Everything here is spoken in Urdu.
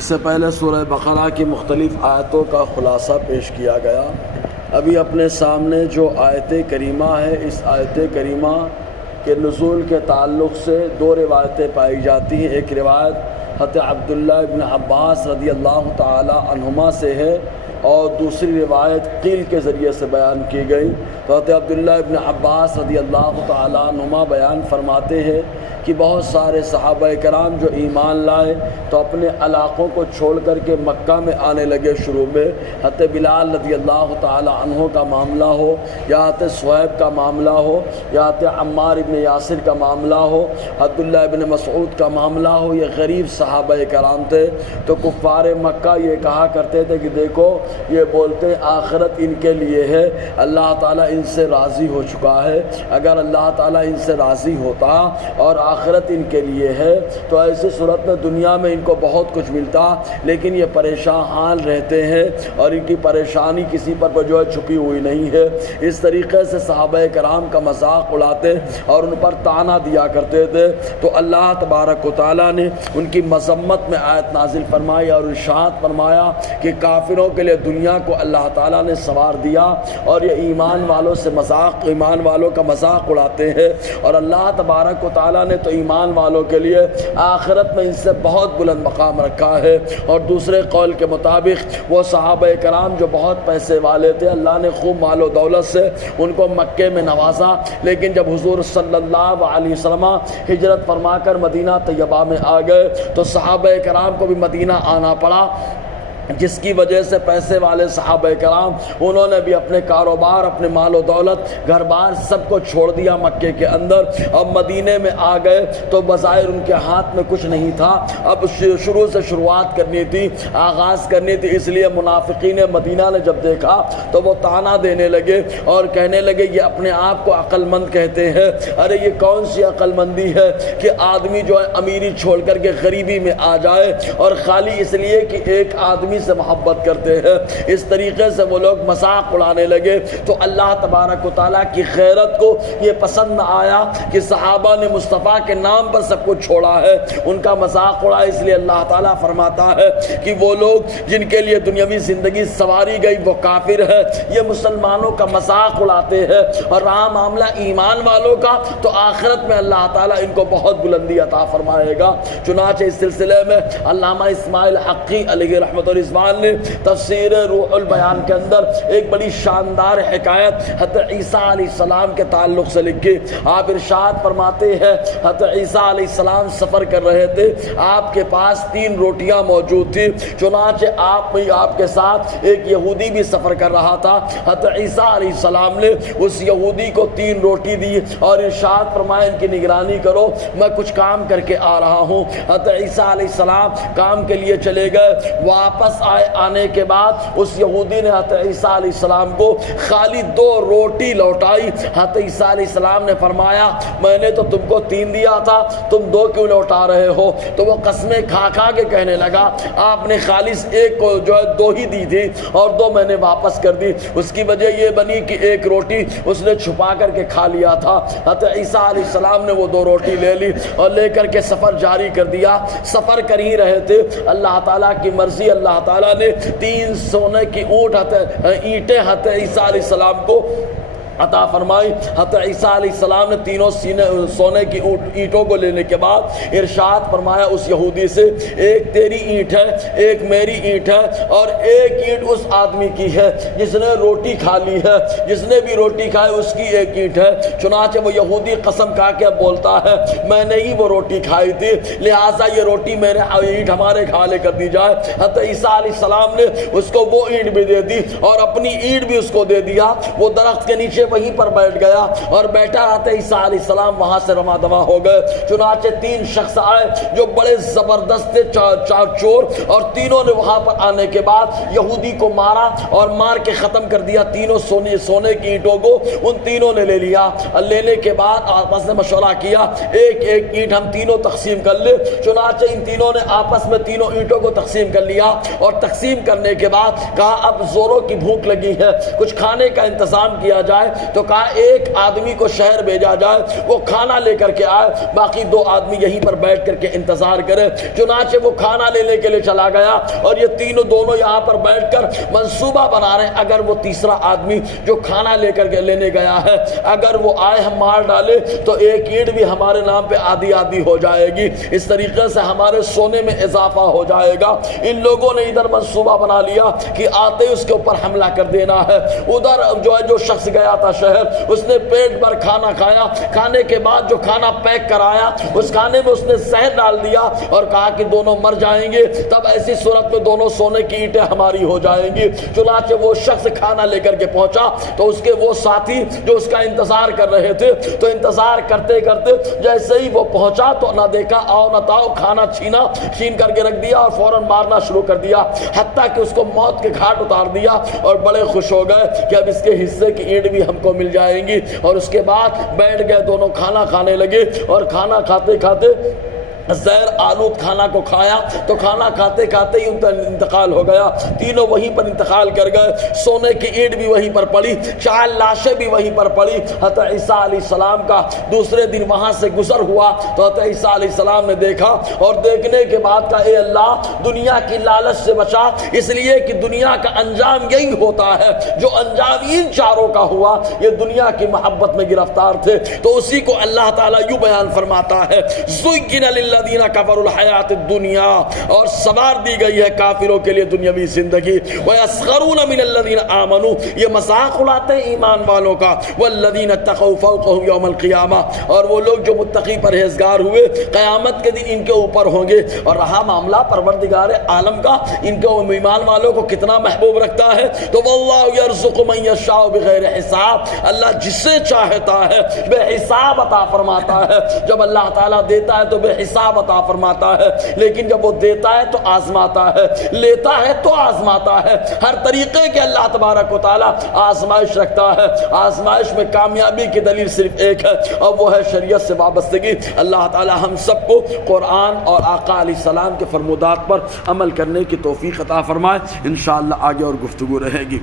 اس سے پہلے سورہ بقرہ کی مختلف آیتوں کا خلاصہ پیش کیا گیا۔ ابھی اپنے سامنے جو آیت کریمہ ہے، اس آیت کریمہ کے نزول کے تعلق سے دو روایتیں پائی جاتی ہیں۔ ایک روایت حضرت عبداللہ ابن عباس رضی اللہ تعالی عنہما سے ہے اور دوسری روایت قیل کے ذریعے سے بیان کی گئی۔ تو حضرت عبداللہ ابن عباس رضی اللہ تعالی عنہما بیان فرماتے ہیں کہ بہت سارے صحابہ کرام جو ایمان لائے تو اپنے علاقوں کو چھوڑ کر کے مکہ میں آنے لگے۔ شروع میں حضرت بلال رضی اللہ تعالی عنہ کا معاملہ ہو، یا حضرت صہیب کا معاملہ ہو، یا حضرت عمار ابن یاسر کا معاملہ ہو، عبداللہ ابن مسعود کا معاملہ ہو، یہ غریب صحابہ کرام تھے۔ تو کفار مکہ یہ کہا کرتے تھے کہ دیکھو یہ بولتے آخرت ان کے لیے ہے، اللہ تعالیٰ ان سے راضی ہو چکا ہے، اگر اللہ تعالیٰ ان سے راضی ہوتا اور آخرت ان کے لیے ہے تو ایسی صورت میں دنیا میں ان کو بہت کچھ ملتا، لیکن یہ پریشان حال رہتے ہیں اور ان کی پریشانی کسی پر جو ہے چھپی ہوئی نہیں ہے۔ اس طریقے سے صحابہ کرام کا مذاق اڑاتے اور ان پر طعنہ دیا کرتے تھے۔ تو اللہ تبارک و تعالیٰ نے ان کی مذمت میں آیت نازل فرمائی اور ارشاد فرمایا کہ کافروں کے لیے دنیا کو اللہ تعالیٰ نے سنوار دیا اور یہ ایمان والوں سے ایمان والوں کا مذاق اڑاتے ہیں، اور اللہ تبارک و تعالیٰ نے تو ایمان والوں کے لیے آخرت میں ان سے بہت بلند مقام رکھا ہے۔ اور دوسرے قول کے مطابق وہ صحابہ کرام جو بہت پیسے والے تھے، اللہ نے خوب مال و دولت سے ان کو مکے میں نوازا، لیکن جب حضور صلی اللہ علیہ وسلم ہجرت فرما کر مدینہ طیبہ میں آ گئے تو صحابہ کرام کو بھی مدینہ آنا پڑا، جس کی وجہ سے پیسے والے صحابہ کرام انہوں نے بھی اپنے کاروبار، اپنے مال و دولت، گھر بار سب کو چھوڑ دیا مکے کے اندر۔ اب مدینے میں آ گئے تو بظاہر ان کے ہاتھ میں کچھ نہیں تھا، اب شروع سے شروعات کرنی تھی، آغاز کرنی تھی۔ اس لیے منافقین مدینہ نے جب دیکھا تو وہ طعنہ دینے لگے اور کہنے لگے یہ اپنے آپ کو عقل مند کہتے ہیں، ارے یہ کون سی عقل مندی ہے کہ آدمی جو ہے امیری چھوڑ کر کے غریبی میں آ جائے، اور خالی اس لیے کہ ایک آدمی سے محبت کرتے ہیں۔ اس طریقے سے وہ لوگ مذاق اڑانے لگے۔ تو اللہ تبارک و تعالیٰ کی غیرت کو یہ پسند نہ آیا کہ صحابہ نے مصطفیٰ کے نام پر سب کچھ چھوڑا ہے، ان کا مذاق اڑا۔ اس لیے اللہ تعالیٰ فرماتا ہے کہ وہ لوگ جن کے لیے دنیاوی زندگی سنواری گئی وہ کافر ہے، یہ مسلمانوں کا مذاق اڑاتے ہیں، اور رہا معاملہ ایمان والوں کا تو آخرت میں اللہ تعالیٰ ان کو بہت بلندی عطا فرمائے گا۔ چنانچہ اس سلسلے میں علامہ اسماعیل حقی علیہ رحمۃ اللہ نے تفسیر روح البیان کے اندر ایک بڑی شاندار حکایت حضرت عیسیٰ علیہ السلام کے تعلق سے لکھی۔ آپ ارشاد فرماتے ہیں حضرت عیسیٰ علیہ السلام سفر کر رہے تھے، آپ کے پاس 3 روٹیاں موجود تھی، چنانچہ آپ کے ساتھ ایک یہودی بھی سفر کر رہا تھا۔ حضرت عیسیٰ علیہ السلام نے اس یہودی کو 3 روٹی دی اور ارشاد فرمایا ان کی نگرانی کرو، میں کچھ کام کر کے آ رہا ہوں۔ حضرت عیسیٰ علیہ السلام کام کے لیے چلے گئے، واپس آنے کے بعد اس یہودی نے حضرت عیسیٰ علیہ السلام کو خالی 2 روٹی لوٹائی۔ حضرت عیسیٰ علیہ السلام نے فرمایا میں نے تو تم کو 3 دیا تھا، تم 2 کیوں لوٹا رہے ہو؟ تو وہ قسمیں کھا کھا کے کہنے لگا آپ نے خالص ایک کو جو ہے 2 ہی دی تھی اور 2 میں نے واپس کر دی۔ اس کی وجہ یہ بنی کہ 1 روٹی اس نے چھپا کر کے کھا لیا تھا۔ حضرت عیسیٰ علیہ السلام نے وہ 2 روٹی لے لی اور لے کر کے سفر جاری کر دیا۔ سفر کر ہی رہے تھے، اللہ تعالیٰ کی مرضی، اللہ تعالیٰ نے 3 سونے کی اینٹیں حضرت عیسیٰ علیہ السلام کو عطا فرمائی۔ حضرت عیسیٰ علیہ السلام نے 3 سونے کی اینٹوں کو لینے کے بعد ارشاد فرمایا اس یہودی سے ایک تیری اینٹ ہے، ایک میری اینٹ ہے، اور ایک اینٹ اس آدمی کی ہے جس نے روٹی کھا لی ہے، جس نے بھی روٹی کھائی اس کی ایک اینٹ ہے۔ چنانچہ وہ یہودی قسم کھا کے بولتا ہے میں نے ہی وہ روٹی کھائی تھی، لہٰذا یہ روٹی میرے اینٹ ہمارے حوالے کر دی جائے۔ حضرت عیسیٰ علیہ السلام نے اس کو وہ اینٹ بھی دے دی اور اپنی اینٹ بھی اس کو دے دیا۔ وہ درخت کے نیچے وہیں پر بیٹھ گیا اور بیٹھا رہتے عیسیٰ علیہ السلام وہاں سے رواں دواں ہو گئے۔ چنانچہ 3 شخص آئے جو بڑے زبردست تھے، چور، اور تینوں نے وہاں پر آنے کے بعد یہودی کو مارا اور مار کے ختم کر دیا۔ تینوں سونے کی اینٹوں کو ان تینوں نے لے لیا۔ لینے کے بعد آپس میں مشورہ کیا ایک اینٹ ہم تینوں تقسیم کر لے۔ چنانچہ ان تینوں نے آپس میں تینوں اینٹوں کو تقسیم کر لیا اور تقسیم کرنے کے بعد کہا اب زوروں کی بھوک لگی ہے، کچھ کھانے کا انتظام کیا جائے۔ تو کہا ایک آدمی کو شہر بھیجا جائے، وہ کھانا لے کر کے آئے، باقی 2 آدمی یہیں پر بیٹھ کر کے انتظار کرے۔ چنانچہ وہ کھانا لینے کے لیے چلا گیا اور یہ دونوں یہاں پر بیٹھ کر منصوبہ بنا رہے ہیں، اگر وہ تیسرا آدمی جو کھانا لے کر کے لینے گیا ہے اگر وہ آئے ہم مار ڈالے تو ایک اینٹ بھی ہمارے نام پہ آدھی آدھی ہو جائے گی، اس طریقے سے ہمارے سونے میں اضافہ ہو جائے گا۔ ان لوگوں نے ادھر منصوبہ بنا لیا کہ آتے اس کے اوپر حملہ کر دینا ہے۔ ادھر جو شخص گیا تھا شہر، اس نے پیٹ بھر کھانا کھایا، کھانے کے بعد جو کھانا پیک کرایا اس کھانے میں اس نے زہر ڈال دیا اور کہا کہ دونوں مر جائیں گے، تب ایسی صورت میں دونوں سونے کی اینٹیں ہماری ہو جائیں گی۔ چنانچہ وہ شخص کھانا لے کر کے پہنچا تو اس کے وہ ساتھی جو اس کا انتظار کر رہے تھے، تو انتظار کرتے کرتے جیسے ہی وہ پہنچا تو نہ دیکھا آؤ نہ تاؤ، کھانا چھین کر کے رکھ دیا اور فوراً مارنا شروع کر دیا، حتیٰ کہ اس کو موت کے گھاٹ اتار دیا اور بڑے خوش ہو گئے کہ اب اس کے حصے کی اینٹ بھی ہم کو مل جائیں گی۔ اور اس کے بعد بیٹھ گئے، دونوں کھانا کھانے لگے اور کھانا کھاتے کھاتے زہر آلود کھانا کو کھایا تو کھانا کھاتے کھاتے ہی ان کا انتقال ہو گیا، تینوں وہیں پر انتقال کر گئے، سونے کی اینٹ بھی وہیں پر پڑی، 4 لاشیں بھی وہیں پر پڑی۔ حضرت عیسیٰ علیہ السلام کا دوسرے دن وہاں سے گزر ہوا تو حضرت عیسیٰ علیہ السلام نے دیکھا اور دیکھنے کے بعد کہا اے اللہ دنیا کی لالچ سے بچا، اس لیے کہ دنیا کا انجام یہی ہوتا ہے جو انجام ان چاروں کا ہوا، یہ دنیا کی محبت میں گرفتار تھے۔ تو اسی کو اللہ تعالیٰ یوں بیان فرماتا ہے زُيِّنَ لِلَّذِينَ كَفَرُوا الْحَيَاةُ الدُّنْيَا، اور سوار دی گئی ہے کافروں کے لیے دنیاوی زندگی، وَيَسْخَرُونَ مِنَ الَّذِينَ آمَنُوا، یہ مذاق اڑاتے ہیں ایمان والوں کا، وَالَّذِينَ اتَّقَوْا فَوْقَهُمْ يَوْمَ الْقِيَامَةِ، اور وہ لوگ جو متقی پرہیزگار ہوئے قیامت کے دن ان کے اوپر ہوں گے۔ اور رہا معاملہ پروردگار عالم کا، ان کو ایمان والوں کو کتنا محبوب رکھتا ہے، تو وَاللَّهُ يَرْزُقُ مَن يَشَاءُ بِغَيْرِ حساب، اللہ جسے چاہتا ہے بے حساب عطا فرماتا ہے۔ جب اللہ تعالیٰ دیتا ہے تو بے حساب عطا فرماتا ہے، لیکن جب وہ دیتا ہے تو آزماتا ہے، لیتا ہے تو آزماتا ہے۔ ہر طریقے کے اللہ تبارک و تعالیٰ آزمائش رکھتا ہے، آزمائش میں کامیابی کی دلیل صرف ایک ہے اور وہ ہے شریعت سے وابستگی۔ اللہ تعالیٰ ہم سب کو قرآن اور آقا علیہ السلام کے فرمودات پر عمل کرنے کی توفیق عطا فرمائے۔ انشاءاللہ آگے اور گفتگو رہے گی۔